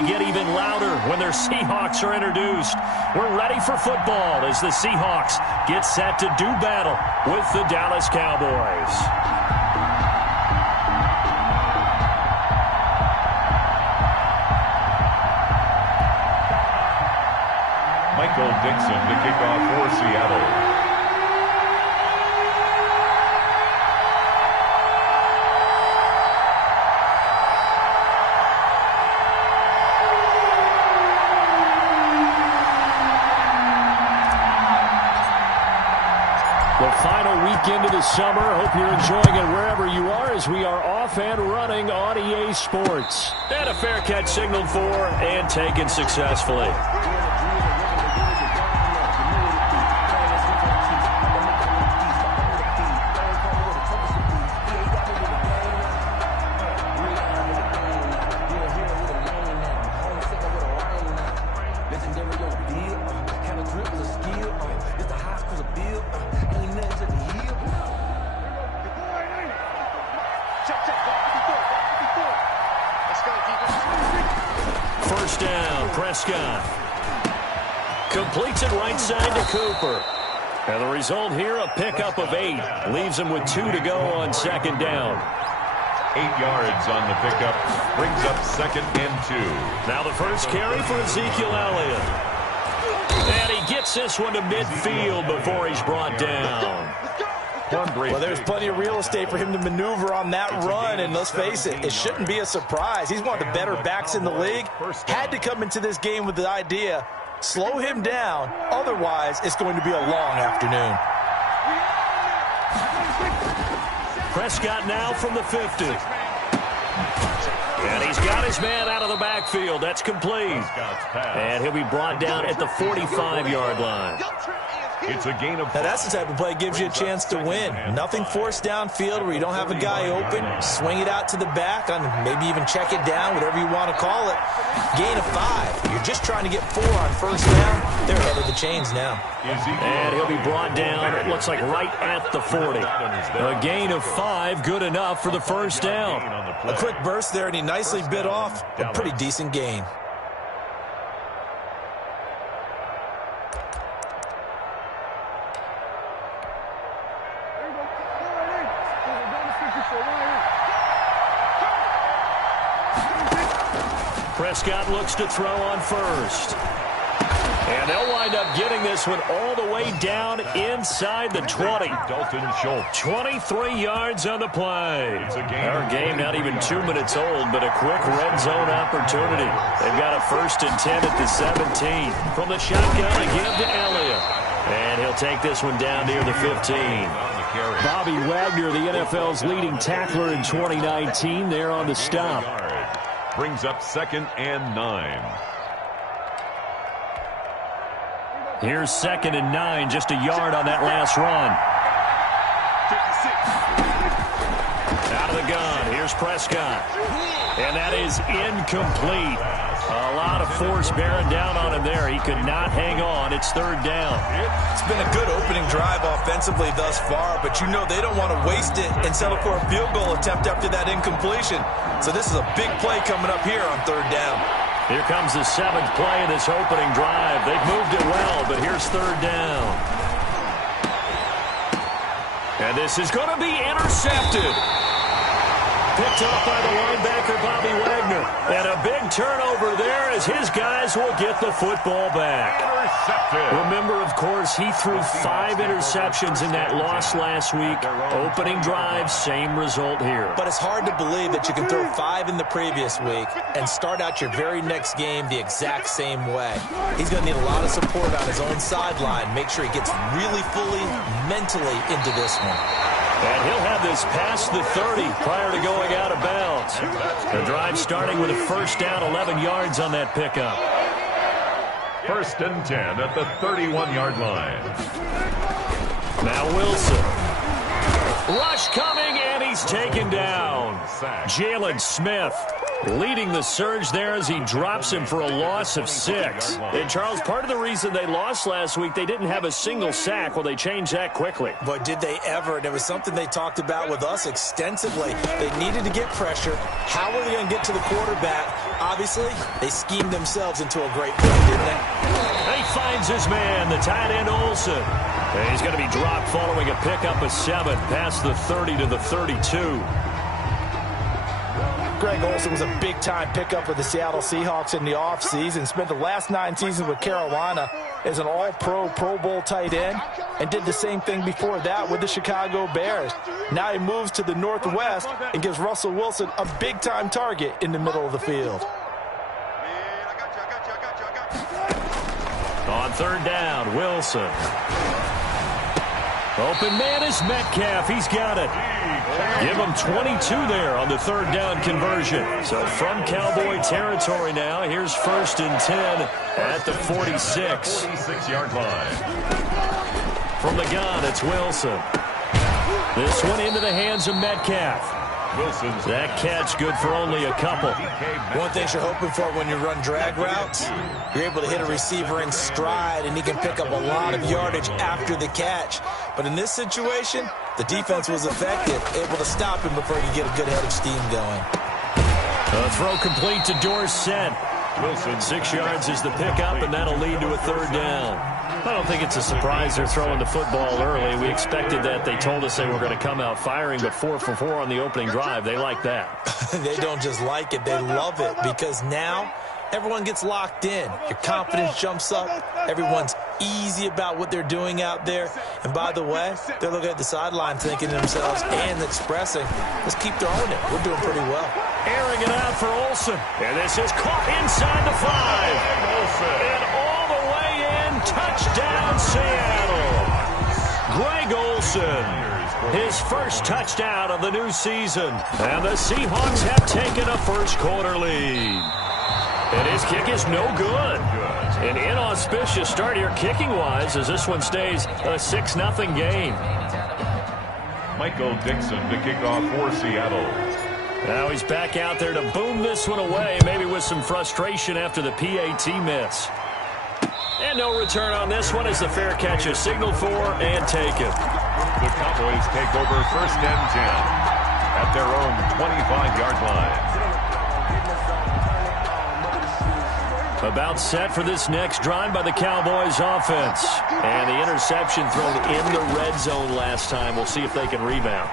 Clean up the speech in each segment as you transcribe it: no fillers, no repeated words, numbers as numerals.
they get even louder when their Seahawks are introduced. We're ready for football as the Seahawks get set to do battle with the Dallas Cowboys. Michael Dixon to kick off for Seattle. The final weekend of the summer. Hope you're enjoying it wherever you are as we are off and running on EA Sports. And a fair catch signaled for and taken successfully. First down, Prescott. Completes it right side to Cooper. And the result here, a pickup of 8. Leaves him with 2 to go on second down. 8 yards on the pickup. Brings up 2nd and 2. Now the first carry for Ezekiel Elliott. And he gets this one to midfield before he's brought down. Well, there's plenty of real estate for him to maneuver on that run, and let's face it, it shouldn't be a surprise. He's one of the better backs in the league. Had to come into this game with the idea, slow him down, otherwise it's going to be a long afternoon. Prescott now from the 50. And he's got his man out of the backfield. That's complete. And he'll be brought down at the 45-yard line. It's a gain of 5. Now that's the type of play that gives you a chance to win. Nothing forced downfield where you don't have a guy open. Swing it out to the back, on maybe even check it down, whatever you want to call it. Gain of 5. You're just trying to get 4 on first down. They're ahead of the chains now. And he'll be brought down, it looks like right at the 40. A gain of 5, good enough for the first down. A quick burst there, and he nicely bit off a pretty decent gain. Prescott looks to throw on first. And they'll wind up getting this one all the way down inside the 20. Dalton Schultz. 23 yards on the play. Our game not even 2 minutes old, but a quick red zone opportunity. They've got a 1st and 10 at the 17. From the shotgun, a give to Elliott. And he'll take this one down near the 15. Bobby Wagner, the NFL's leading tackler in 2019, there on the stop. Brings up 2nd and 9. Here's 2nd and 9, just a yard on that last run. Out of the gun, here's Prescott. And that is incomplete. A lot of force bearing down on him there. He could not hang on. It's 3rd down. It's been a good opening drive offensively thus far, but you know they don't want to waste it and settle for a field goal attempt after that incompletion. So this is a big play coming up here on 3rd down. Here comes the 7th play of this opening drive. They've moved it well, but here's 3rd down. And this is going to be intercepted. Picked off by the linebacker, Bobby Wagner. And a big turnover there as his guys will get the football back. Intercepted. Remember, of course, he threw 5 interceptions in that loss last week. Opening drive, same result here. But it's hard to believe that you can throw 5 in the previous week and start out your very next game the exact same way. He's going to need a lot of support on his own sideline. Make sure he gets really fully, mentally into this one. And he'll have this past the 30 prior to going out of bounds. The drive starting with a 1st down, 11 yards on that pickup. 1st and 10 at the 31-yard line. Now Wilson. Rush coming, and he's taken down. Jalen Smith leading the surge there as he drops him for a loss of 6. And, Charles, part of the reason they lost last week, they didn't have a single sack. Well, they changed that quickly. But did they ever? And it was something they talked about with us extensively. They needed to get pressure. How are they going to get to the quarterback? Obviously, they schemed themselves into a great play, didn't they? He finds his man, the tight end Olsen. And he's going to be dropped following a pickup of 7 past the 30 to the 32. Greg Olsen was a big-time pickup for the Seattle Seahawks in the offseason. Spent the last 9 seasons with Carolina as an all-pro, Pro Bowl tight end, and did the same thing before that with the Chicago Bears. Now he moves to the Northwest and gives Russell Wilson a big-time target in the middle of the field. On third down, Wilson. Open man is Metcalf. He's got it. Give him 22 there on the third down conversion. So from Cowboy territory now, here's 1st and 10 at the 46. 46-yard line. From the gun, it's Wilson. This one into the hands of Metcalf. Wilson's that catch good for only a couple. One thing you're hoping for when you run drag routes, you're able to hit a receiver in stride, and he can pick up a lot of yardage after the catch. But in this situation, the defense was effective, able to stop him before he could get a good head of steam going. A throw complete to Dorsett. Wilson, 6 yards is the pickup, and that'll lead to a third down. I don't think it's a surprise they're throwing the football early. We expected that. They told us they were going to come out firing, but 4 for 4 on the opening drive. They like that. They don't just like it, they love it, because now everyone gets locked in. Your confidence jumps up. Everyone's easy about what they're doing out there. And by the way, they're looking at the sideline thinking to themselves and expressing, let's keep throwing it. We're doing pretty well. Airing it out for Olsen. And this is caught inside the 5. And all the way in, touchdown Seattle. Greg Olsen, his first touchdown of the new season. And the Seahawks have taken a first quarter lead. And his kick is no good. An inauspicious start here kicking-wise as this one stays a 6-0 game. Michael Dixon to kick off for Seattle. Now he's back out there to boom this one away, maybe with some frustration after the PAT miss. And no return on this one as the fair catch is signaled for and taken. The Cowboys take over 1st and 10 at their own 25-yard line. About set for this next drive by the Cowboys offense. And the interception thrown in the red zone last time. We'll see if they can rebound.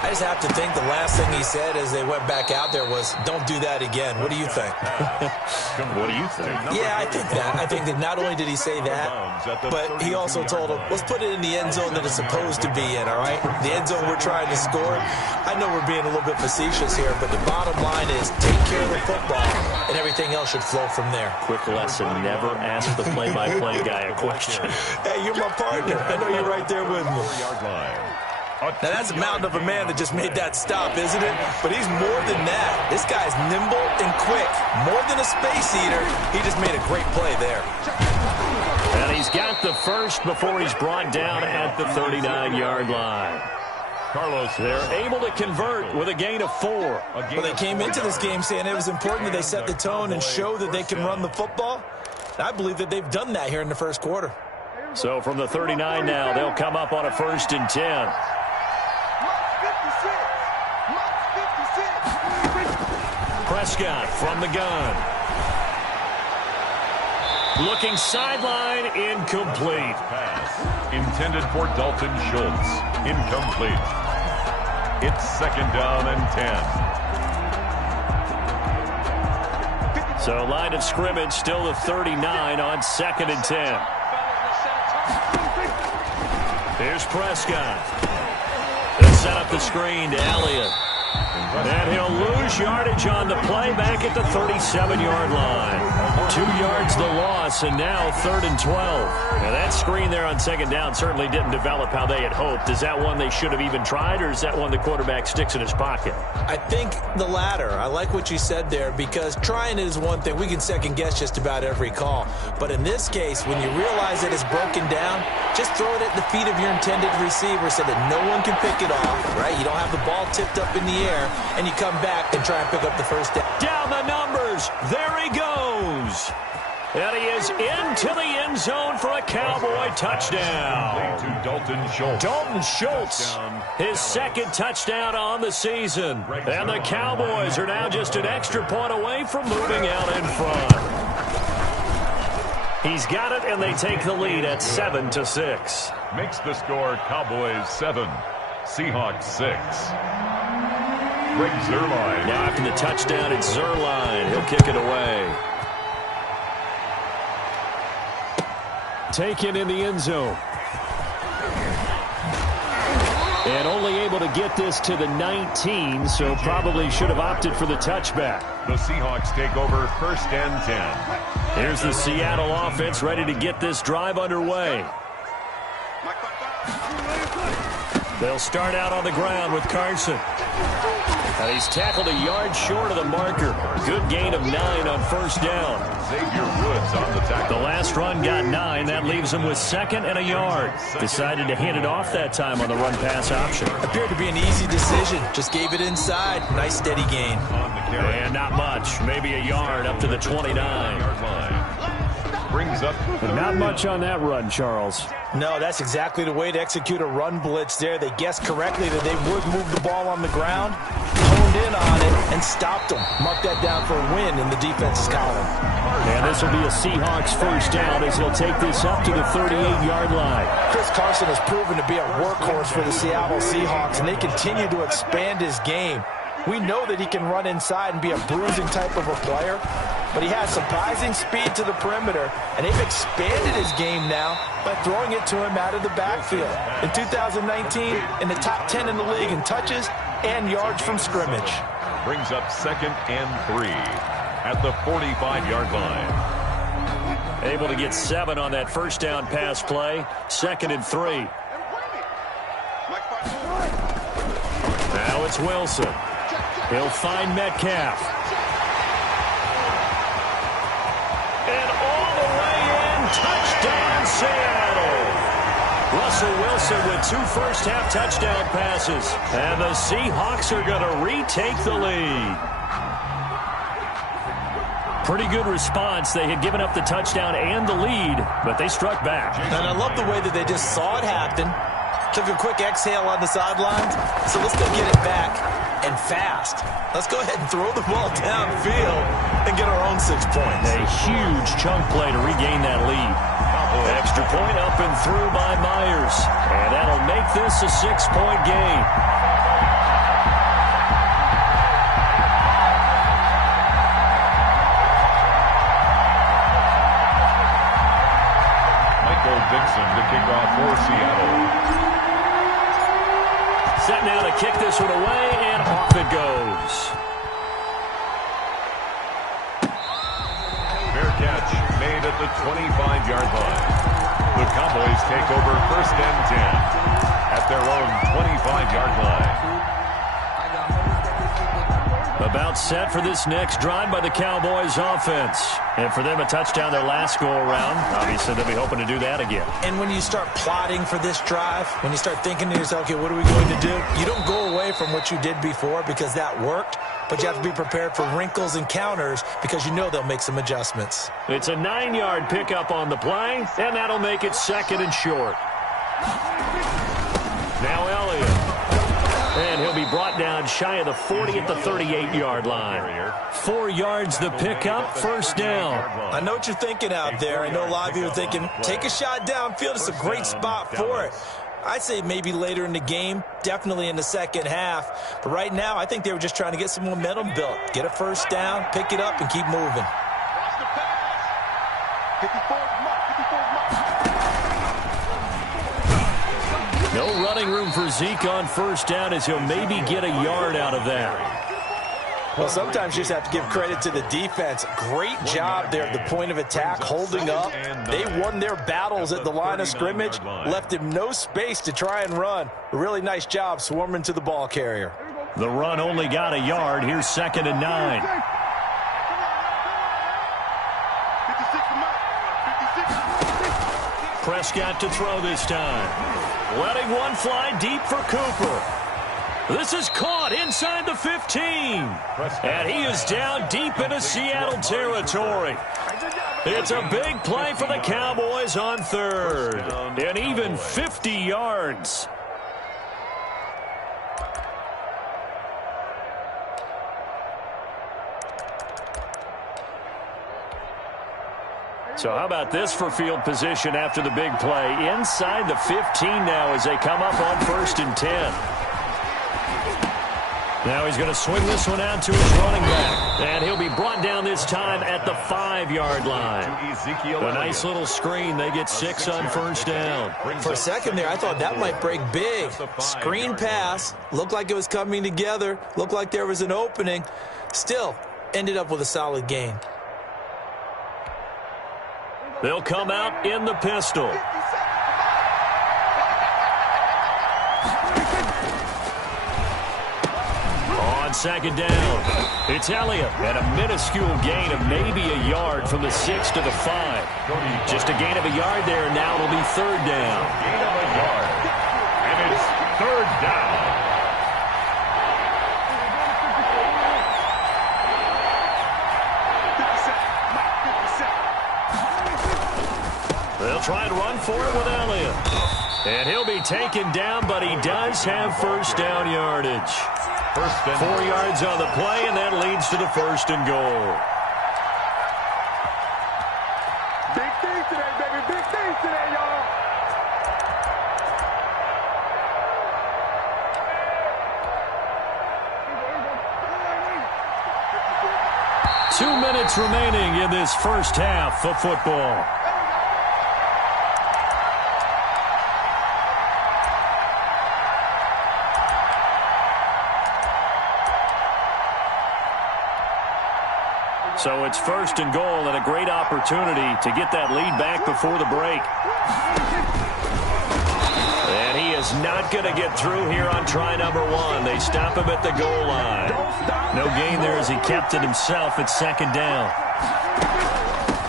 I just have to think the last thing he said as they went back out there was, don't do that again. What do you think? What do you think? Yeah, I think that. I think that not only did he say that, but he also told him, let's put it in the end zone that it's supposed to be in, all right? The end zone we're trying to score. I know we're being a little bit facetious here, but the bottom line is take care of the football, and everything else should flow from there. Quick lesson, never ask the play-by-play guy a question. Hey, you're my partner. I know you're right there with me. Now, that's a mountain of a man that just made that stop, isn't it? But he's more than that. This guy's nimble and quick. More than a space eater, he just made a great play there. And he's got the first before he's brought down at the 39-yard line. Carlos, they're able to convert with a gain of 4. Well, they came into this game saying it was important that they set the tone and show that they can run the football. And I believe that they've done that here in the first quarter. So from the 39 now, they'll come up on a 1st and 10. Prescott from the gun. Looking sideline, incomplete. Pass intended for Dalton Schultz. Incomplete. It's 2nd down and 10. So line of scrimmage still the 39 on 2nd and 10. Here's Prescott. They'll set up the screen to Elliott. And he'll lose yardage on the play back at the 37-yard line. 2 yards the loss, and now 3rd and 12. Now that screen there on 2nd down certainly didn't develop how they had hoped. Is that one they should have even tried, or is that one the quarterback sticks in his pocket? I think the latter. I like what you said there, because trying it is one thing. We can second-guess just about every call. But in this case, when you realize that it's broken down, just throw it at the feet of your intended receiver so that no one can pick it off, right? You don't have the ball tipped up in the air, and you come back and try and pick up the first down. Down the numbers. There he goes. And he is into the end zone for a Cowboy touchdown. To Dalton Schultz. Dalton Schultz, his second touchdown on the season. And the Cowboys are now just an extra point away from moving out in front. He's got it, and they take the lead at 7-6. Makes the score Cowboys 7, Seahawks 6. Greg Zuerlein. Now after the touchdown, it's Zuerlein. He'll kick it away. Taken in the end zone. And only able to get this to the 19, so probably should have opted for the touchback. The Seahawks take over 1st and 10. Here's the Seattle offense ready to get this drive underway. They'll start out on the ground with Carson. And he's tackled a yard short of the marker. Good gain of 9 on 1st down. Xavier Woods on the tackle. The last run got 9. That leaves him with 2nd and a yard. Decided to hand it off that time on the run-pass option. Appeared to be an easy decision. Just gave it inside. Nice steady gain. And not much. Maybe a yard up to the 29-yard line. Brings up not much on that run, Charles. No, that's exactly the way to execute a run blitz there. They guessed correctly that they would move the ball on the ground, honed in on it, and stopped them. Mark that down for a win in the defense's column. And this will be a Seahawks 1st down as he'll take this up to the 38-yard line. Chris Carson has proven to be a workhorse for the Seattle Seahawks, and they continue to expand his game. We know that he can run inside and be a bruising type of a player, but he has surprising speed to the perimeter, and they've expanded his game now by throwing it to him out of the backfield. In 2019, in the top 10 in the league in touches and yards from scrimmage. Brings up 2nd and 3 at the 45-yard line. Able to get 7 on that 1st down pass play. 2nd and 3. Now it's Wilson. He'll find Metcalf. And all the way in, touchdown Seattle. Russell Wilson with 2 first-half touchdown passes. And the Seahawks are going to retake the lead. Pretty good response. They had given up the touchdown and the lead, but they struck back. And I love the way that they just saw it happen. Took a quick exhale on the sidelines. So let's go get it back and fast. Let's go ahead and throw the ball downfield and get our own 6 points. A huge chunk play to regain that lead. Extra point up and through by Myers. And that'll make this a 6-point game. Michael Dixon to kick off for Seattle. Set now to kick this one away, and off it goes. Fair catch made at the 25-yard line. The Cowboys take over 1st and 10 at their own 25-yard line. About set for this next drive by the Cowboys offense. And for them, a touchdown their last go-around. Obviously, they'll be hoping to do that again. And when you start plotting for this drive, when you start thinking to yourself, okay, what are we going to do? You don't go away from what you did before because that worked, but you have to be prepared for wrinkles and counters because you know they'll make some adjustments. It's a 9-yard pickup on the play, and that'll make it 2nd and short. Now Elliott. And he'll be brought down shy of the 40 at the 38-yard line. 4 yards the pickup, 1st down. I know what you're thinking out there. I know a lot of you are thinking, take a shot downfield. It's a great spot for it. I'd say maybe later in the game, definitely in the 2nd half. But right now, I think they were just trying to get some momentum built. Get a 1st down, pick it up, and keep moving. No running room for Zeke on 1st down as he'll maybe get a yard out of that. Well, sometimes you just have to give credit to the defense. Great job there at the point of attack, holding up. They won their battles at the line of scrimmage, left him no space to try and run. A really nice job swarming to the ball carrier. The run only got a yard. Here's 2nd and 9. Prescott to throw this time. Letting one fly deep for Cooper. This is caught inside the 15. And he is down deep into Seattle territory. It's a big play for the Cowboys on third. And even 50 yards. So how about this for field position after the big play? Inside the 15 now as they come up on 1st and 10. Now he's going to swing this one out to his running back. And he'll be brought down this time at the 5-yard line. A nice little screen. They get 6 on 1st down. For a second there, I thought that might break big. Screen pass. Looked like it was coming together. Looked like there was an opening. Still ended up with a solid gain. They'll come out in the pistol. On 2nd down, it's Elliott at a minuscule gain of maybe a yard from the 6 to the 5. Just a gain of a yard there, and now it'll be 3rd down. Gain of a yard. And it's 3rd down. They'll try and run for it with Elliott. And he'll be taken down, but he does have 1st down yardage. 4 yards on the play, and that leads to the 1st and goal. Big things today, baby. Big things today, y'all. Two minutes remaining in this first half of football. So it's 1st and goal, and a great opportunity to get that lead back before the break. And he is not going to get through here on try number 1. They stop him at the goal line. No gain there as he kept it himself at 2nd down.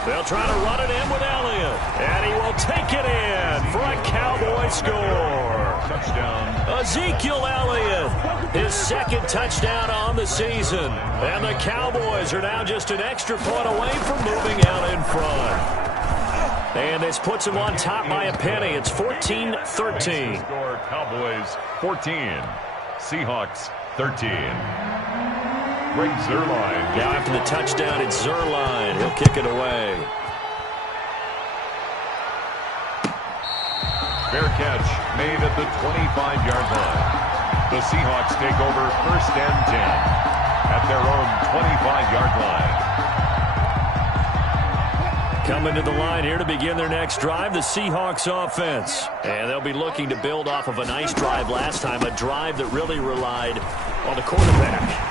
They'll try to run it in with Elliott, and he will take it in for a Cowboy score. Touchdown. Ezekiel Elliott, his 2nd touchdown on the season. And the Cowboys are now just an extra point away from moving out in front. And this puts them on top by a penny. It's 14-13. Score Cowboys 14. Seahawks 13. Greg Zuerlein. Now after the touchdown, it's Zuerlein. He'll kick it away. Fair catch made at the 25-yard line. The Seahawks take over 1st and 10 at their own 25-yard line. Coming to the line here to begin their next drive, the Seahawks offense. And they'll be looking to build off of a nice drive last time, a drive that really relied on the quarterback.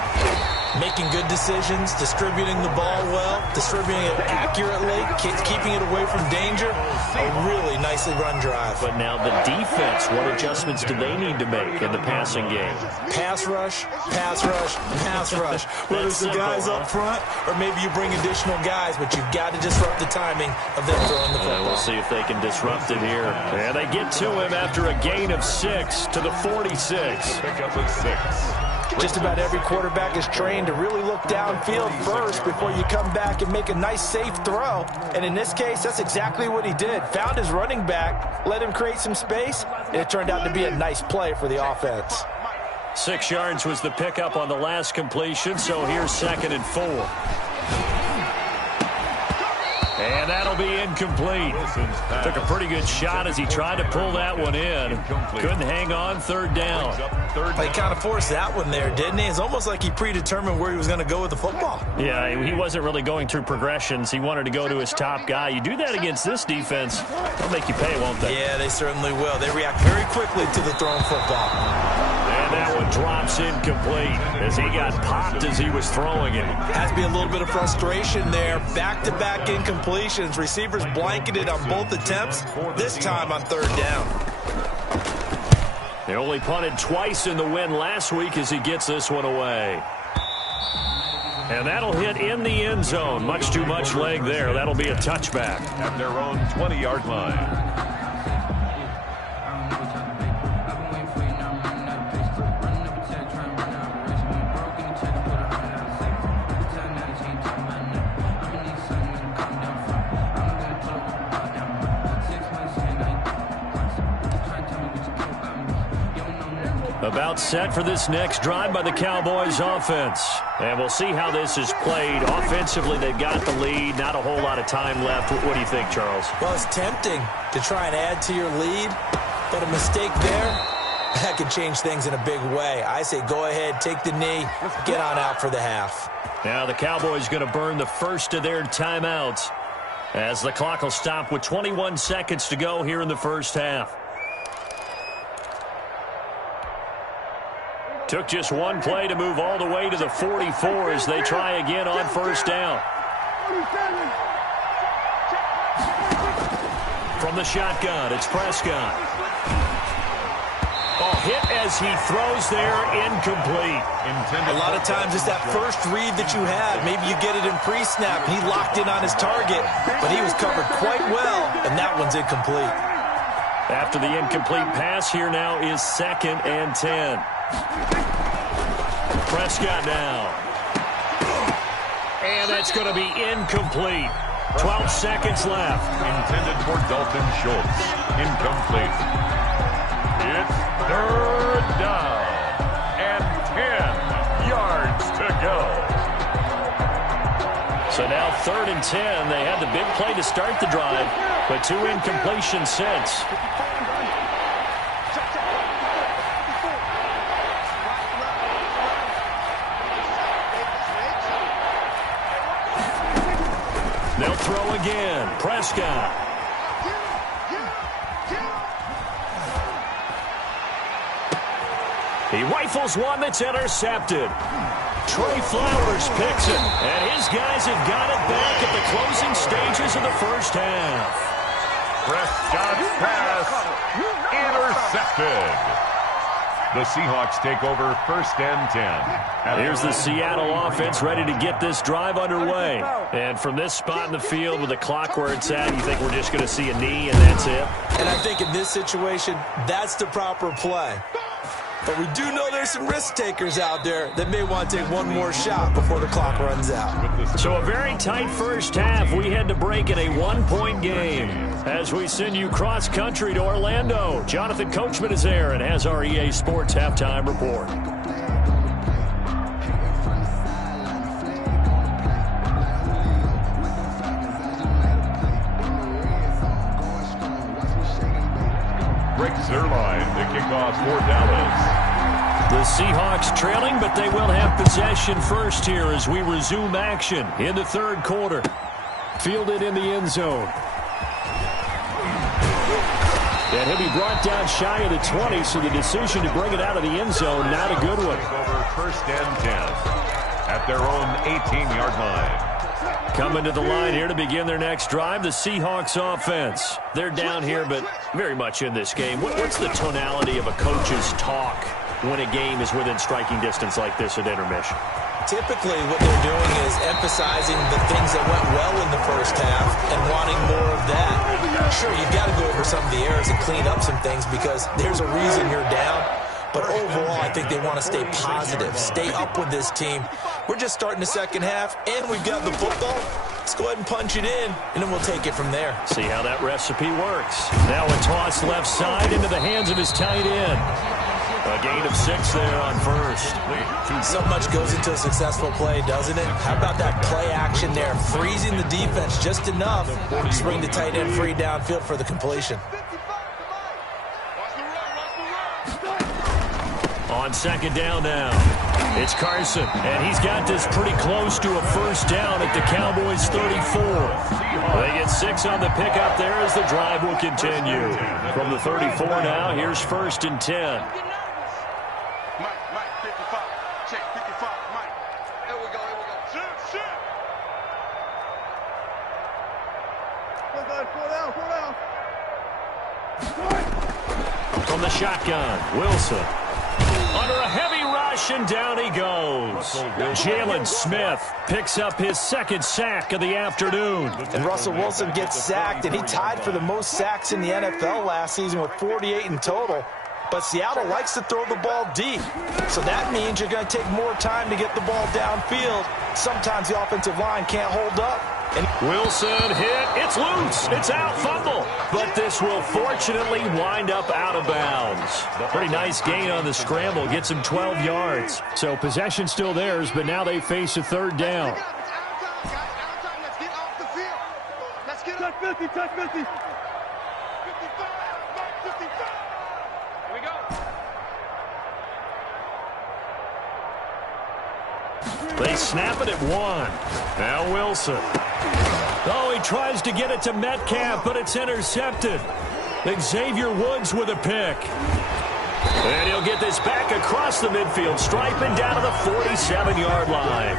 Making good decisions, distributing the ball well, distributing it accurately, keeping it away from danger. A really nicely run drive. But now the defense, what adjustments do they need to make in the passing game? Pass rush, pass rush, pass rush. Whether it's the guys up front or maybe you bring additional guys, but you've got to disrupt the timing of them throwing the football. We'll see if they can disrupt it here. And they get to him after a gain of 6 to the 46. Pick up at 6. Just about every quarterback is trained to really look downfield first before you come back and make a nice, safe throw. And in this case, that's exactly what he did. Found his running back, let him create some space, and it turned out to be a nice play for the offense. 6 yards was the pickup on the last completion, so here's 2nd and 4. And that'll be incomplete. Took a pretty good shot as he tried to pull that one in. Couldn't hang on, 3rd down. He kind of forced that one there, didn't he? It's almost like he predetermined where he was going to go with the football. Yeah, he wasn't really going through progressions. He wanted to go to his top guy. You do that against this defense, they'll make you pay, won't they? Yeah, they certainly will. They react very quickly to the thrown football. And that one drops incomplete as he got popped as he was throwing it. Has to be a little bit of frustration there. Back-to-back incompletions. Receivers blanketed on both attempts, this time on 3rd down. They only punted twice in the win last week as he gets this one away. And that'll hit in the end zone. Much too much leg there. That'll be a touchback. At their own 20-yard line. About set for this next drive by the Cowboys offense. And we'll see how this is played. Offensively, they've got the lead. Not a whole lot of time left. What do you think, Charles? Well, it's tempting to try and add to your lead, but a mistake there, that could change things in a big way. I say go ahead, take the knee, get on out for the half. Now the Cowboys going to burn the first of their timeouts as the clock will stop with 21 seconds to go here in the first half. Took just one play to move all the way to the 44 as they try again on first down. From the shotgun, it's Prescott. Hit as he throws there, incomplete. A lot of times it's that first read that you have. Maybe you get it in pre-snap. He locked in on his target, but he was covered quite well, and that one's incomplete. After the incomplete pass, here now is 2nd and 10. Prescott now. And that's going to be incomplete. 12 seconds left. Intended for Dalton Schultz. Incomplete. It's 3rd down and 10 yards to go. So now 3rd and 10. They had the big play to start the drive, but 2 incompletions since. They'll throw again. Prescott. He rifles one that's intercepted. Trey Flowers picks it, and his guys have got it back at the closing stages of the first half. Prescott's pass intercepted. The Seahawks take over 1st and 10. Here's the Seattle offense ready to get this drive underway. And from this spot in the field with the clock where it's at, you think we're just going to see a knee and that's it? And I think in this situation, that's the proper play. But we do know there's some risk takers out there that may want to take one more shot before the clock runs out. So a very tight first half. We had to break in a 1-point game. As we send you cross-country to Orlando, Jonathan Coachman is there and has our EA Sports Halftime Report. Breaks their line to kick off for Dallas. The Seahawks trailing, but they will have possession first here as we resume action in the 3rd quarter. Fielded in the end zone. And he'll be brought down shy of the 20, so the decision to bring it out of the end zone, not a good one. Over 1st and 10 at their own 18-yard line. Coming to the line here to begin their next drive, the Seahawks offense. They're down here, but very much in this game. What's the tonality of a coach's talk when a game is within striking distance like this at intermission? Typically, what they're doing is emphasizing the things that went well in the first half and wanting more of that. Sure, you've got to go over some of the errors and clean up some things because there's a reason you're down. But overall, I think they want to stay positive, stay up with this team. We're just starting the second half, and we've got the football. Let's go ahead and punch it in, and then we'll take it from there. See how that recipe works. Now a toss left side into the hands of his tight end. A gain of 6 there on first. So much goes into a successful play, doesn't it? How about that play action there, freezing the defense just enough to bring the tight end free downfield for the completion. On 2nd down now, it's Carson, and he's got this pretty close to a first down at the Cowboys' 34. They get 6 on the pickup there as the drive will continue. From the 34 now, here's 1st and 10. From the shotgun, Wilson. Under a heavy rush, and down he goes. Jalen Smith picks up his 2nd sack of the afternoon. And Russell Wilson gets sacked, and he tied for the most sacks in the NFL last season with 48 in total. But Seattle likes to throw the ball deep. So that means you're going to take more time to get the ball downfield. Sometimes the offensive line can't hold up. And Wilson hit. It's loose. It's out. Fumble. But this will fortunately wind up out of bounds. Pretty nice gain on the scramble. Gets him 12 yards. So possession still theirs, but now they face a third down. Let's get touch 50, touch 50. 55, 55. Here we go. They snap it at 1. Now Wilson. Oh, he tries to get it to Metcalf, but it's intercepted. Xavier Woods with a pick. And he'll get this back across the midfield stripe and down to the 47-yard line.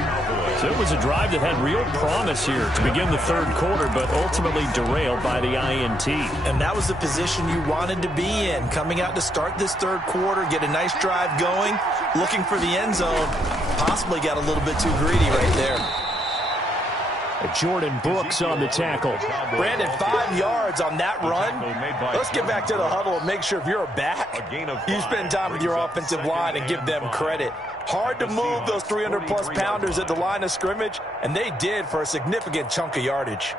So it was a drive that had real promise here to begin the third quarter, but ultimately derailed by the INT. And that was the position you wanted to be in, coming out to start this third quarter, get a nice drive going, looking for the end zone. Possibly got a little bit too greedy right there. Jordan Brooks on the tackle. Brandon, 5 yards on that run. Let's get back to the huddle and make sure if you're a back, you spend time with your offensive line and give them credit. Hard to move those 300-plus pounders at the line of scrimmage, and they did for a significant chunk of yardage.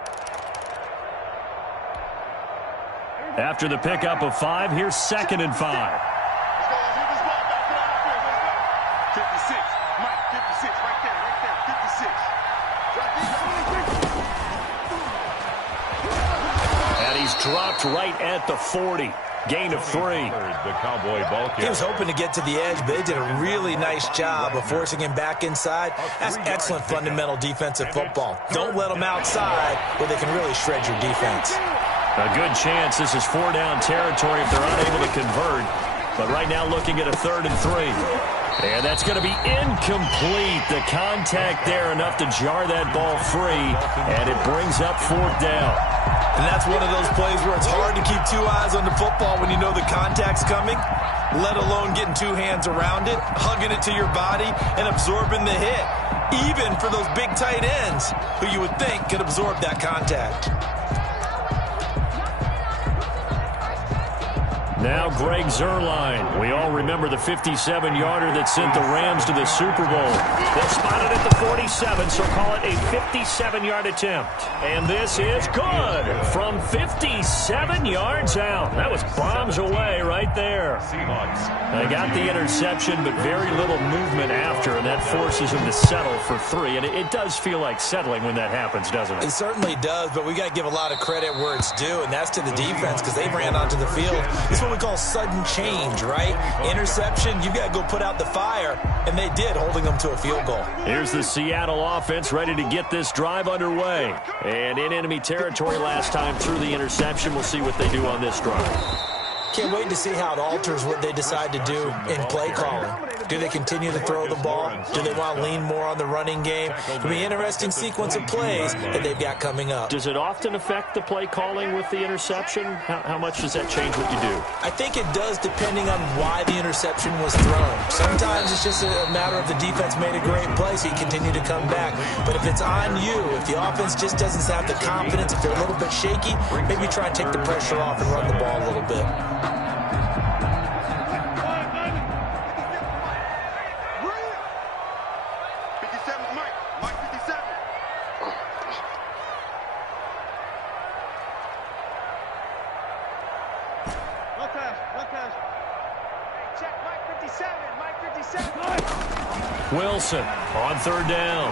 After the pickup of 5, here's 2nd and 5. 56, Mike, 56, right there, 56. And he's dropped right at the 40. Gain of 3. The Cowboy ball He was hoping to get to the edge, but they did a really nice job of forcing him back inside. That's excellent fundamental defensive football. Don't let them outside where they can really shred your defense. A good chance this is 4-down territory if they're unable to convert. But right now looking at a 3rd and 3. And that's going to be incomplete. The contact there enough to jar that ball free. And it brings up 4th down. And that's one of those plays where it's hard to keep 2 eyes on the football when you know the contact's coming, let alone getting 2 hands around it, hugging it to your body, and absorbing the hit. Even for those big tight ends who you would think could absorb that contact. Now Greg Zuerlein. We all remember the 57-yarder that sent the Rams to the Super Bowl. They'll spot it at the 47, so call it a 57-yard attempt. And this is good from 57 yards out. That was bombs away right there. They got the interception, but very little movement after, and that forces them to settle for 3. And it does feel like settling when that happens, doesn't it? It certainly does, but we got to give a lot of credit where it's due, and that's to the defense because they ran onto the field. This is what we call sudden change, right? Interception, you got to go put out the fire, and they did, holding them to a field goal. Here's the Seattle offense ready to get this drive underway. And in enemy territory last time through the interception. We'll see what they do on this drive. Can't wait to see how it alters what they decide to do in play calling. Do they continue to throw the ball? Do they want to lean more on the running game? It'll be an interesting sequence of plays that they've got coming up. Does it often affect the play calling with the interception? How much does that change what you do? I think it does depending on why the interception was thrown. Sometimes it's just a matter of the defense made a great play, so you continue to come back. But if it's on you, if the offense just doesn't have the confidence, if they're a little bit shaky, maybe try and take the pressure off and run the ball a little bit. Wilson on 3rd down.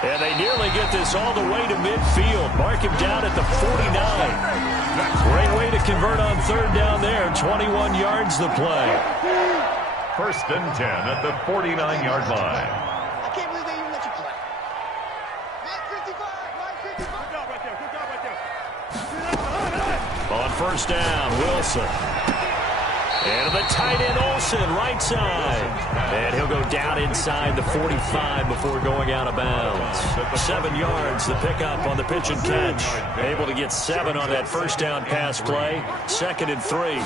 And they nearly get this all the way to midfield. Mark him down at the 49. Great way to convert on 3rd down there. 21 yards the play. 1st and 10 at the 49-yard line. I can't believe they even let you play. Mike 55, Mike 55. Good job right there, good job right there. On 1st down, Wilson. And the tight end Olsen, right side. And he'll go down inside the 45 before going out of bounds. 7 yards, the pickup on the pitch and catch. Able to get 7 on that 1st down pass play. 2nd and 3.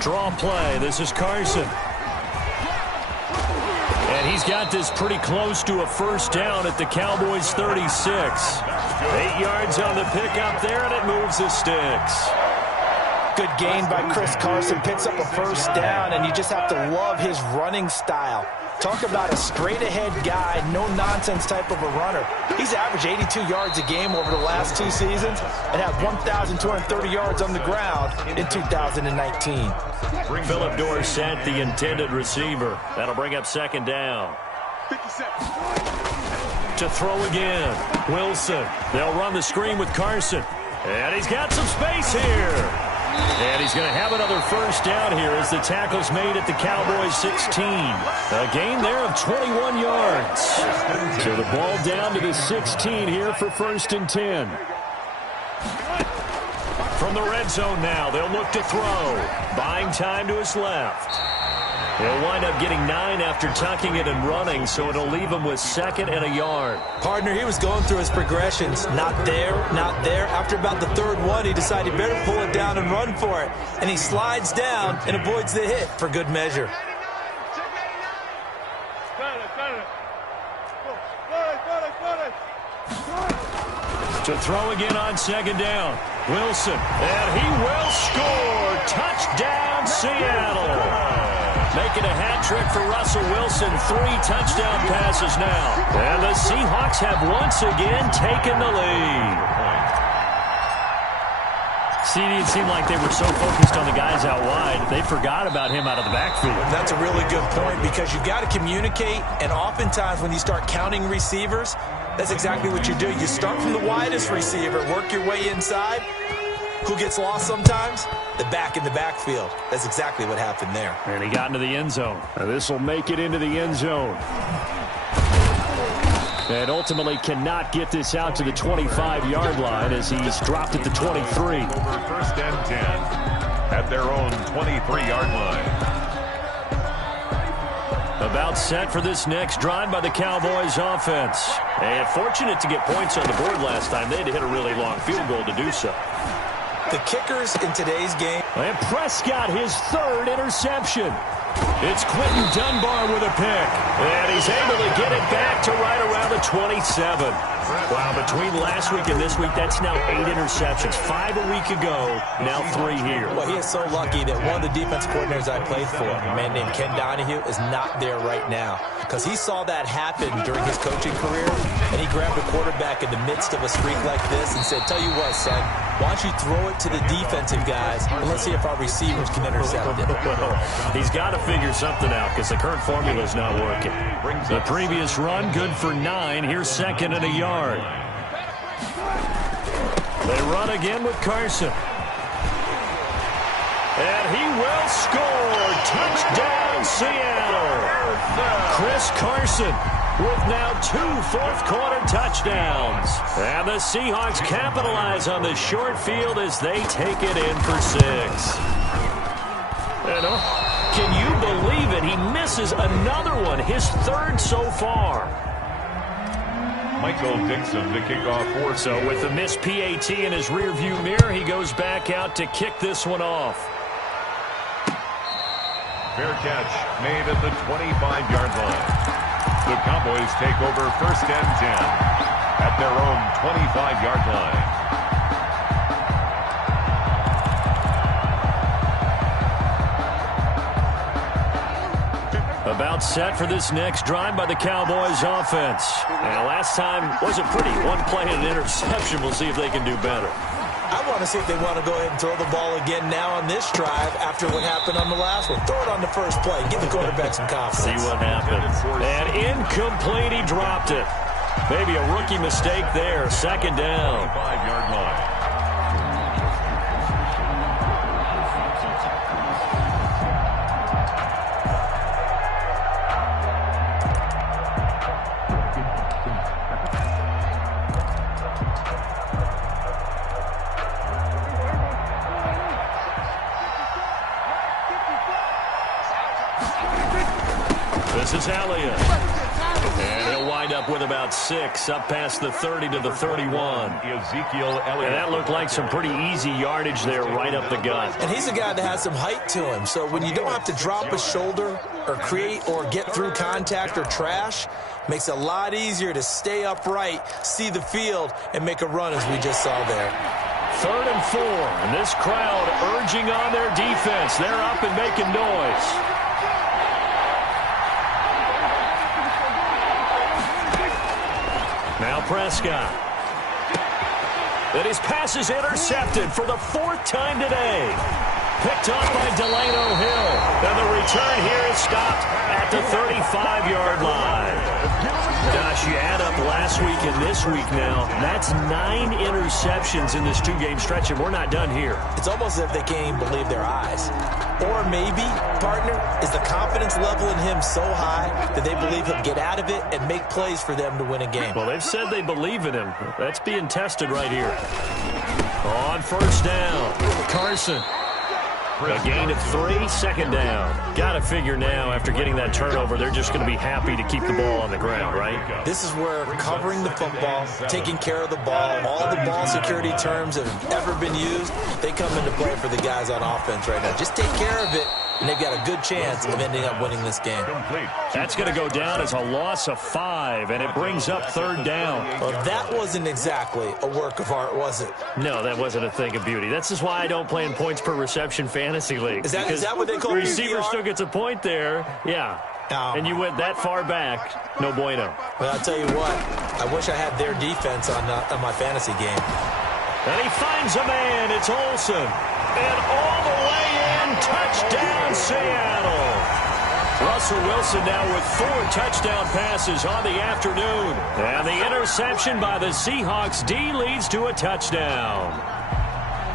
Draw play. This is Carson. And he's got this pretty close to a 1st down at the Cowboys 36. 8 yards on the pickup there, and it moves the sticks. Good gain by Chris Carson. Picks up a 1st down, and you just have to love his running style. Talk about a straight-ahead guy, no-nonsense type of a runner. He's averaged 82 yards a game over the last 2 seasons and has 1,230 yards on the ground in 2019. Phillip Dorsett, the intended receiver. That'll bring up second down. To throw again, Wilson. They'll run the screen with Carson. And he's got some space here. And he's going to have another first down here as the tackle's made at the Cowboys 16. A gain there of 21 yards. So the ball down to the 16 here for 1st and 10. From the red zone now, they'll look to throw. Buying time to his left. He'll wind up getting 9 after tucking it and running, so it'll leave him with 2nd and a yard. Partner, he was going through his progressions. Not there, not there. After about the 3rd one, he decided he better pull it down and run for it. And he slides down and avoids the hit for good measure. To throw again on 2nd down. Wilson, and he will score. Touchdown, Seattle. Making a hat trick for Russell Wilson. 3 touchdown passes now. And the Seahawks have once again taken the lead. See, it seemed like they were so focused on the guys out wide, they forgot about him out of the backfield. That's a really good point because you've got to communicate, and oftentimes when you start counting receivers, that's exactly what you do. You start from the widest receiver, work your way inside. Who gets lost sometimes? The back in the backfield. That's exactly what happened there. And he got into the end zone. And this will make it into the end zone. And ultimately cannot get this out to the 25-yard line as he's dropped at the 23. Over 1st and 10 at their own 23-yard line. About set for this next drive by the Cowboys offense. And fortunate to get points on the board last time. They had to hit a really long field goal to do so. The kickers in today's game. And Prescott, his 3rd interception. It's Quentin Dunbar with a pick. And he's able to get it back to right around the 27. Wow, between last week and this week, that's now 8 interceptions. 5 a week ago, now 3 here. Well, he is so lucky that one of the defense coordinators I played for, a man named Ken Donahue, is not there right now. Because he saw that happen during his coaching career, and he grabbed a quarterback in the midst of a streak like this and said, tell you what, son, why don't you throw it to the defensive guys, and let's see if our receivers can intercept it. He's got to figure something out because the current formula is not working. The previous run, good for 9. Here's 2nd and a yard. They run again with Carson. And he will score. Touchdown, Seattle. Chris Carson with now 2 fourth-quarter touchdowns. And the Seahawks capitalize on the short field as they take it in for 6. And can you believe it? He misses another one, his 3rd so far. Michael Dixon to kick off for. So with the missed PAT in his rearview mirror, he goes back out to kick this one off. Fair catch made at the 25-yard line. The Cowboys take over 1st and 10 at their own 25-yard line. About set for this next drive by the Cowboys offense. And last time wasn't pretty. 1 play and an interception. We'll see if they can do better. I want to see if they want to go ahead and throw the ball again now on this drive after what happened on the last one. Throw it on the first play. Give the quarterback some confidence. See what happens. And incomplete. He dropped it. Maybe a rookie mistake there. 2nd down. 25-yard line. This is Elliott. And he'll wind up with about 6 up past the 30 to the 31. Ezekiel Elliott. And that looked like some pretty easy yardage there right up the gut. And he's a guy that has some height to him. So when you don't have to drop a shoulder or create or get through contact or trash, makes it a lot easier to stay upright, see the field, and make a run as we just saw there. 3rd and 4. And this crowd urging on their defense. They're up and making noise. Prescott. And his pass is intercepted for the 4th time today. Picked up by Delano Hill. And the return here is stopped at the 35-yard line. Gosh, you add up last week and this week now. That's 9 interceptions in this 2-game stretch, and we're not done here. It's almost as if they can't even believe their eyes. Or maybe, partner, is the confidence level in him so high that they believe he'll get out of it and make plays for them to win a game. Well, they've said they believe in him. That's being tested right here. On first down, Carson. A gain of 3, 2nd down. Got to figure now, after getting that turnover, they're just going to be happy to keep the ball on the ground, right? This is where covering the football, taking care of the ball, all the ball security terms that have ever been used, they come into play for the guys on offense right now. Just take care of it, and they've got a good chance of ending up winning this game. That's going to go down as a loss of 5, and it brings up 3rd down. Well, that wasn't exactly a work of art, was it? No, that wasn't a thing of beauty. This is why I don't play in points per reception fantasy league. Is that what they call the receiver PPR? Still gets a point there. Yeah. And you went that far back. No bueno. Well, I'll tell you what. I wish I had their defense on my fantasy game. And he finds a man. It's Olsen. And all the way in. Touchdown, Seattle. Russell Wilson now with 4 touchdown passes on the afternoon. And the interception by the Seahawks D leads to a touchdown.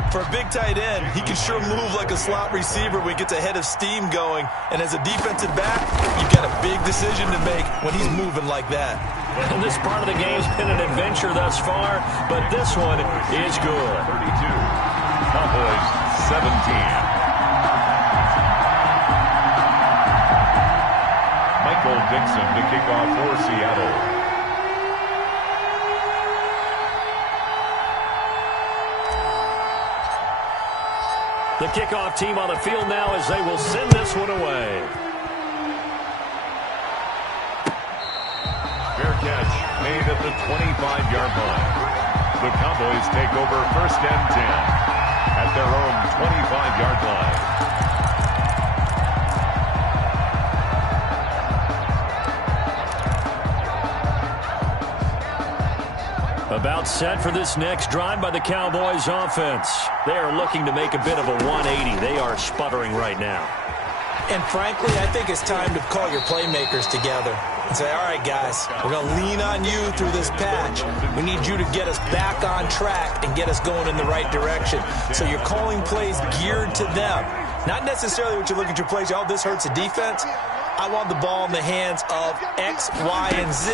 For a big tight end, he can sure move like a slot receiver when he gets a head of steam going. And as a defensive back, you've got a big decision to make when he's moving like that. And this part of the game's been an adventure thus far, but this one is good. 32. Cowboys 17. Michael Dixon to kick off for Seattle. The kickoff team on the field now as they will send this one away. Fair catch made at the 25-yard line. The Cowboys take over 1st and 10 at their own 25-yard line. About set for this next drive by the Cowboys offense. They are looking to make a bit of a 180. They are sputtering right now. And frankly, I think it's time to call your playmakers together and say, all right, guys, we're going to lean on you through this patch. We need you to get us back on track and get us going in the right direction. So you're calling plays geared to them. Not necessarily what you look at your plays, oh, this hurts the defense. I want the ball in the hands of X, Y, and Z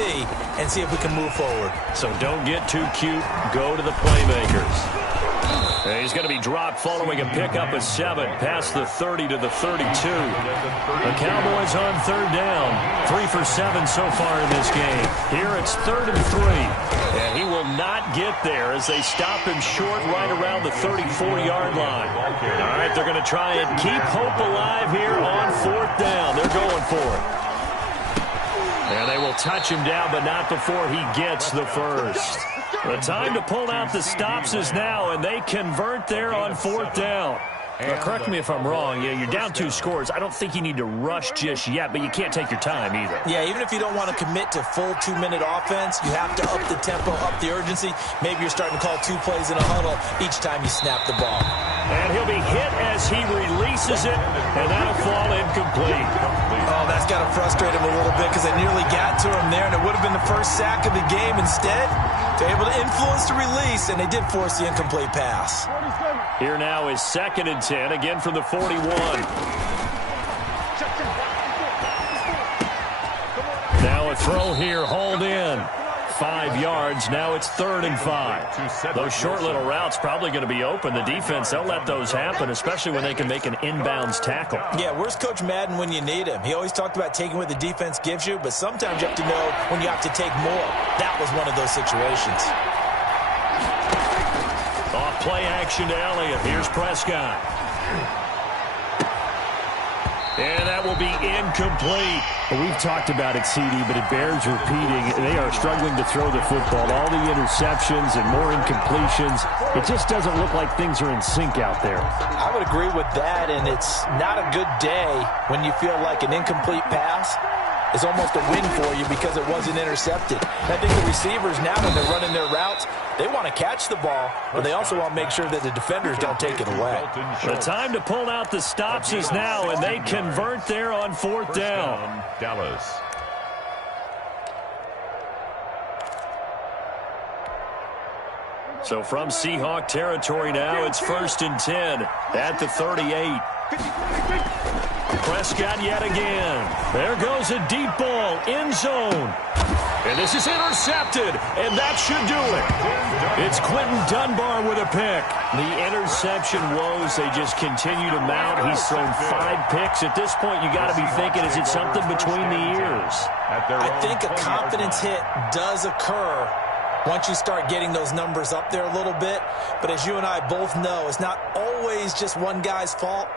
and see if we can move forward. So don't get too cute. Go to the playmakers. And he's going to be dropped following a pickup of 7 past the 30 to the 32. The Cowboys on 3rd down. 3 for 7 so far in this game. Here it's 3rd and 3. And he will not get there as they stop him short right around the 34-yard line. All right, they're going to try and keep hope alive here on 4th down. They're going for it. And they will touch him down, but not before he gets the first. The time to pull out the stops is now, and they convert there on 4th down. Now, correct me if I'm wrong. Yeah, you're down 2 scores. I don't think you need to rush just yet, but you can't take your time either. Yeah, even if you don't want to commit to full 2-minute offense, you have to up the tempo, up the urgency. Maybe you're starting to call 2 plays in a huddle each time you snap the ball. And he'll be hit as he releases it, and that'll fall incomplete. Oh, that's got to frustrate him a little bit because they nearly got to him there, and it would have been the first sack of the game. Instead, they're able to influence the release, and they did force the incomplete pass. Here now is 2nd and 10, again from the 41. Now a throw here, hauled in. 5 yards, now it's 3rd and 5. Those short little routes probably going to be open. The defense, they'll let those happen, especially when they can make an inbounds tackle. Yeah, where's Coach Madden when you need him? He always talked about taking what the defense gives you, but sometimes you have to know when you have to take more. That was one of those situations. Off play action to Elliott. Here's Prescott. And that will be incomplete. Well, we've talked about it, CD, but it bears repeating. They are struggling to throw the football. All the interceptions and more incompletions. It just doesn't look like things are in sync out there. I would agree with that, and it's not a good day when you feel like an incomplete pass is almost a win for you because it wasn't intercepted. And I think the receivers now, when they're running their routes, they want to catch the ball, but they also want to make sure that the defenders don't take it away. The time to pull out the stops is now, and they convert there on fourth down. Dallas. So from Seahawk territory now, it's 1st and 10 at the 38. Prescott yet again. There goes a deep ball, end zone. And this is intercepted, and that should do it. It's Quentin Dunbar with a pick. The interception woes, they just continue to mount. He's thrown 5 picks. At this point, you got to be thinking, is it something between the ears? I think a confidence hit does occur once you start getting those numbers up there a little bit. But as you and I both know, it's not always just one guy's fault.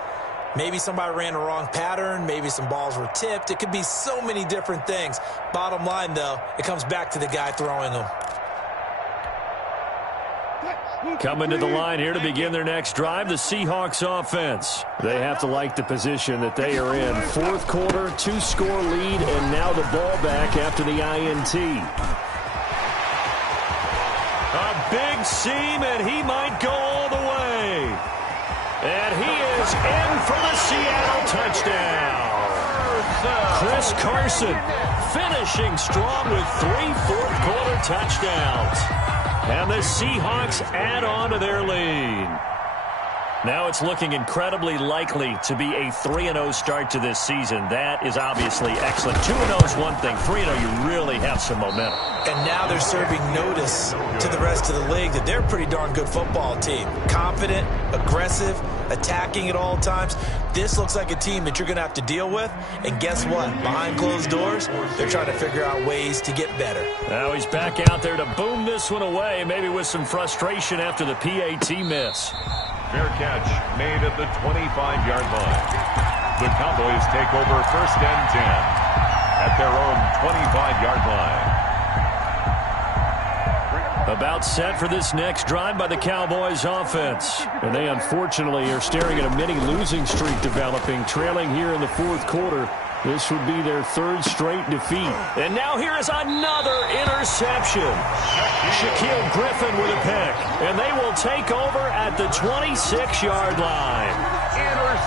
Maybe somebody ran a wrong pattern. Maybe some balls were tipped. It could be so many different things. Bottom line, though, it comes back to the guy throwing them. Coming to the line here to begin their next drive, the Seahawks offense. They have to like the position that they are in. Fourth quarter, 2-score lead, and now the ball back after the INT. A big seam, and he might go all the way. And he is in for the Seattle touchdown. Chris Carson finishing strong with 3 fourth-quarter touchdowns. And the Seahawks add on to their lead. Now it's looking incredibly likely to be a 3-0 start to this season. That is obviously excellent. 2-0 is one thing. 3-0, you really have some momentum. And now they're serving notice to the rest of the league that they're a pretty darn good football team. Confident, aggressive, attacking at all times. This looks like a team that you're going to have to deal with. And guess what? Behind closed doors, they're trying to figure out ways to get better. Now he's back out there to boom this one away, maybe with some frustration after the PAT miss. Fair catch made at the 25-yard line. The Cowboys take over 1st and 10 at their own 25-yard line. About set for this next drive by the Cowboys offense. And they unfortunately are staring at a mini losing streak developing, trailing here in the fourth quarter. This would be their 3rd straight defeat. And now here is another interception. Shaquille Griffin with a pick. And they will take over at the 26-yard line.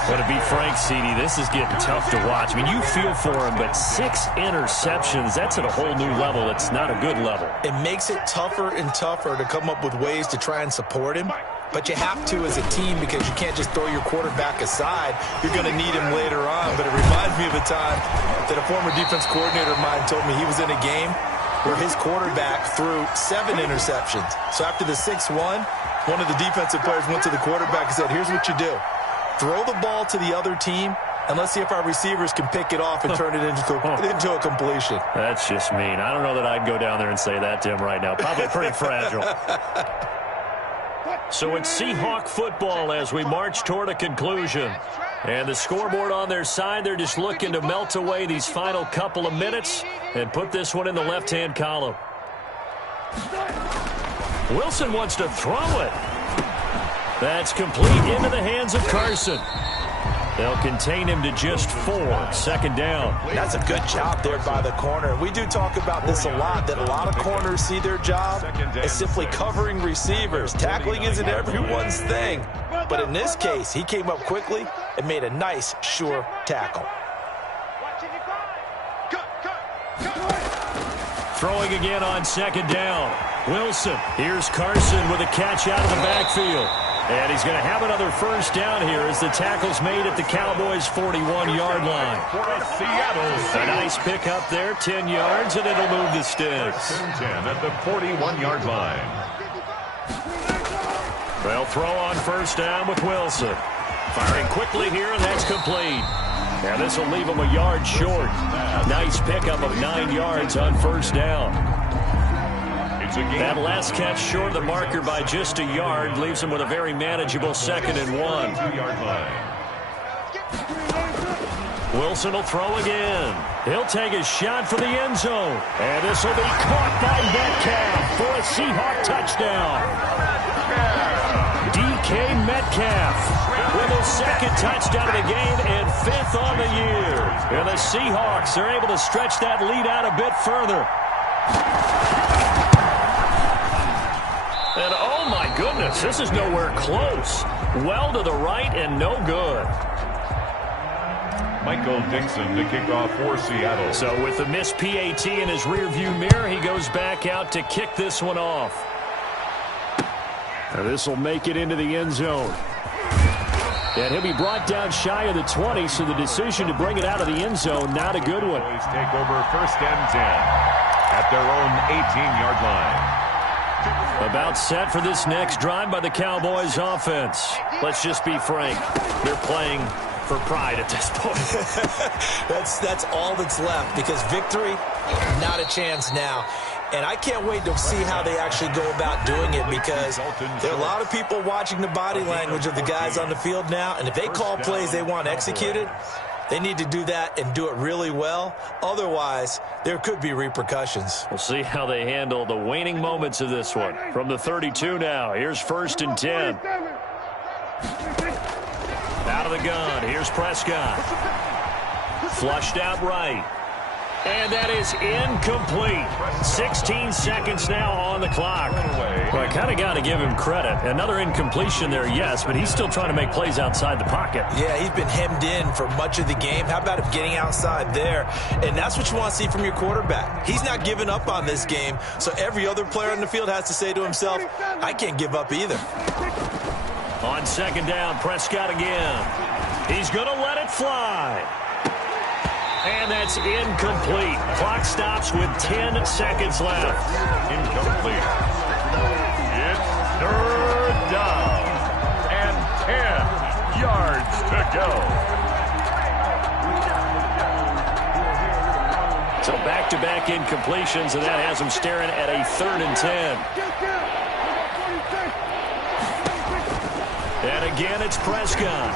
But to be frank, CD, this is getting tough to watch. I mean, you feel for him, but 6 interceptions, that's at a whole new level. It's not a good level. It makes it tougher and tougher to come up with ways to try and support him. But you have to as a team because you can't just throw your quarterback aside. You're going to need him later on. But it reminds me of a time that a former defense coordinator of mine told me he was in a game where his quarterback threw 7 interceptions. So after the 6th one of the defensive players went to the quarterback and said, here's what you do. Throw the ball to the other team, and let's see if our receivers can pick it off and turn it into a completion. That's just mean. I don't know that I'd go down there and say that to him right now. Probably pretty fragile. So it's Seahawk football as we march toward a conclusion. And the scoreboard on their side, they're just looking to melt away these final couple of minutes and put this one in the left-hand column. Wilson wants to throw it. That's complete into the hands of Carson. They'll contain him to just 4. 2nd down. That's a good job there by the corner. We do talk about this a lot, that a lot of corners see their job as simply covering receivers. Tackling isn't everyone's thing. But in this case, he came up quickly and made a nice, sure tackle. Throwing again on 2nd down. Wilson. Here's Carson with a catch out of the backfield. And he's going to have another 1st down here as the tackle's made at the Cowboys' 41-yard line. A nice pick up there, 10 yards, and it'll move the sticks. 10 at the 41-yard line. They'll throw on 1st down with Wilson. Firing quickly here, and that's complete. And this will leave him a yard short. Nice pickup of 9 yards on 1st down. That last catch short of the marker by just a yard leaves him with a very manageable 2nd and 1. Wilson will throw again. He'll take a shot for the end zone. And this will be caught by Metcalf for a Seahawk touchdown. DK Metcalf with his second touchdown of the game and 5th on the year. And the Seahawks are able to stretch that lead out a bit further. And oh my goodness, this is nowhere close. Well to the right and no good. Michael Dixon to kick off for Seattle. So with the missed PAT in his rearview mirror, he goes back out to kick this one off. Now this will make it into the end zone. And he'll be brought down shy of the 20, so the decision to bring it out of the end zone, not a good one. Cowboys take over 1st and 10 at their own 18-yard line. About set for this next drive by the Cowboys offense. Let's just be frank. They're playing for pride at this point. That's all that's left, because victory, not a chance now. And I can't wait to see how they actually go about doing it, because there are a lot of people watching the body language of the guys on the field now, and if they call plays they want executed, they need to do that and do it really well. Otherwise, there could be repercussions. We'll see how they handle the waning moments of this one. From the 32 now, here's 1st and 10. Out of the gun, here's Prescott. Flushed out right. And that is incomplete. 16 seconds now on the clock. Well, I kind of got to give him credit. Another incompletion there, yes, but he's still trying to make plays outside the pocket. Yeah, he's been hemmed in for much of the game. How about him getting outside there? And that's what you want to see from your quarterback. He's not giving up on this game, so every other player on the field has to say to himself, I can't give up either. On 2nd down, Prescott again. He's going to let it fly. And that's incomplete. Clock stops with 10 seconds left. Incomplete. It's 3rd down and 10 yards to go. So back-to-back incompletions, and that has him staring at a 3rd and 10. And again, it's Prescott.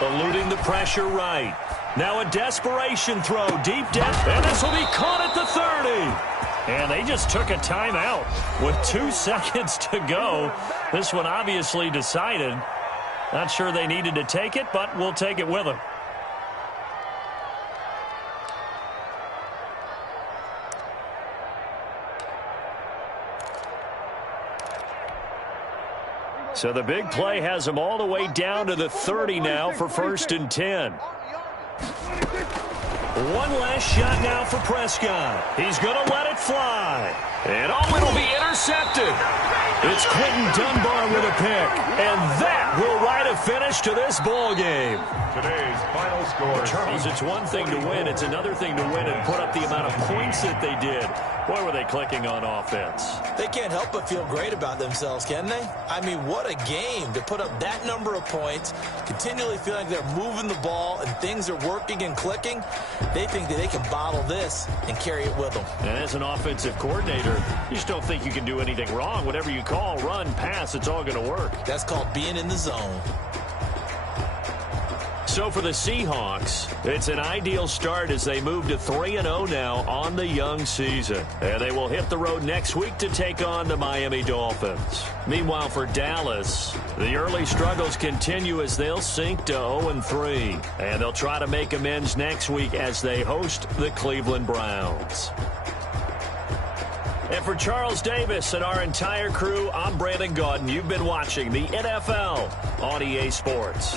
Eluding the pressure right. Now a desperation throw, deep depth, and this will be caught at the 30. And they just took a timeout with 2 seconds to go. This one obviously decided. Not sure they needed to take it, but we'll take it with them. So the big play has them all the way down to the 30 now for 1st and 10. One last shot now for Prescott. He's going to let it fly. And oh, it'll be intercepted. It's Quentin Dunbar with a pick. And that will write a finish to this ball game. Today's final score. Charles, it's one thing to win. It's another thing to win and put up the amount of points that they did. Boy, were they clicking on offense. They can't help but feel great about themselves, can they? I mean, what a game to put up that number of points, continually feeling like they're moving the ball and things are working and clicking. They think that they can bottle this and carry it with them. And as an offensive coordinator, you just don't think you can do anything wrong. Whatever you call, run, pass, it's all going to work. That's called being in the zone. So for the Seahawks, it's an ideal start as they move to 3-0 now on the young season. And they will hit the road next week to take on the Miami Dolphins. Meanwhile, for Dallas, the early struggles continue as they'll sink to 0-3. And they'll try to make amends next week as they host the Cleveland Browns. And for Charles Davis and our entire crew, I'm Brandon Gaudin. You've been watching the NFL on EA Sports.